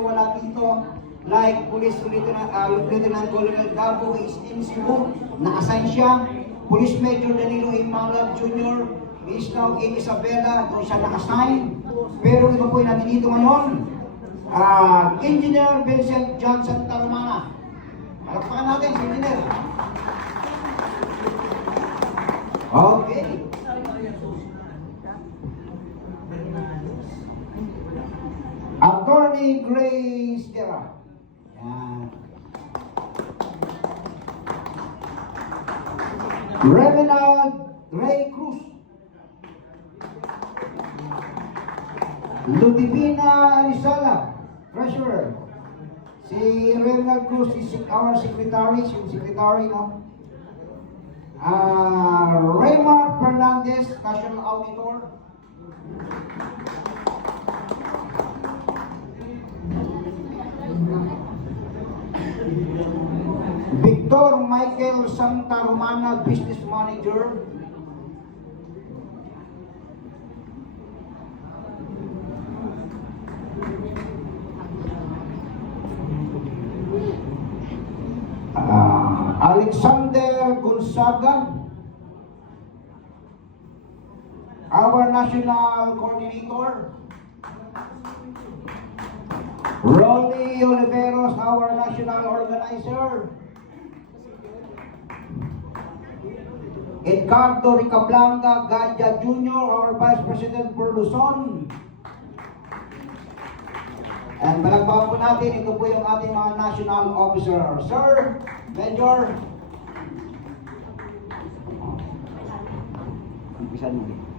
medyo wala dito. Like Police Lieutenant Colonel Gabo is in Cebu, na-assign siya. Police Major Danilo Imalab Jr. is now in Isabela, doon siya na-assign. Pero ito po yung nandito ngayon. Engineer Vincent John Santa Romana. Palakpakan natin si Engineer. Okay. Attorney Grace Guerra. Yan. Reverend Ray Cruz. Ludivina Rizala, Treasurer. Si Reverend Cruz is our secretary, yung secretary, no? Raymond Fernandez, National Auditor. Victor Michael Santa Romana, Business Manager. Alexander Gonzaga, our National Coordinator. Rolly Oliveros, our National Organizer. Edgardo Ricablanca Gadja Jr., our Vice President for Luzon. And balagbagan po natin, ito po yung ating mga national officer. Sir, Major. Umpisan mo.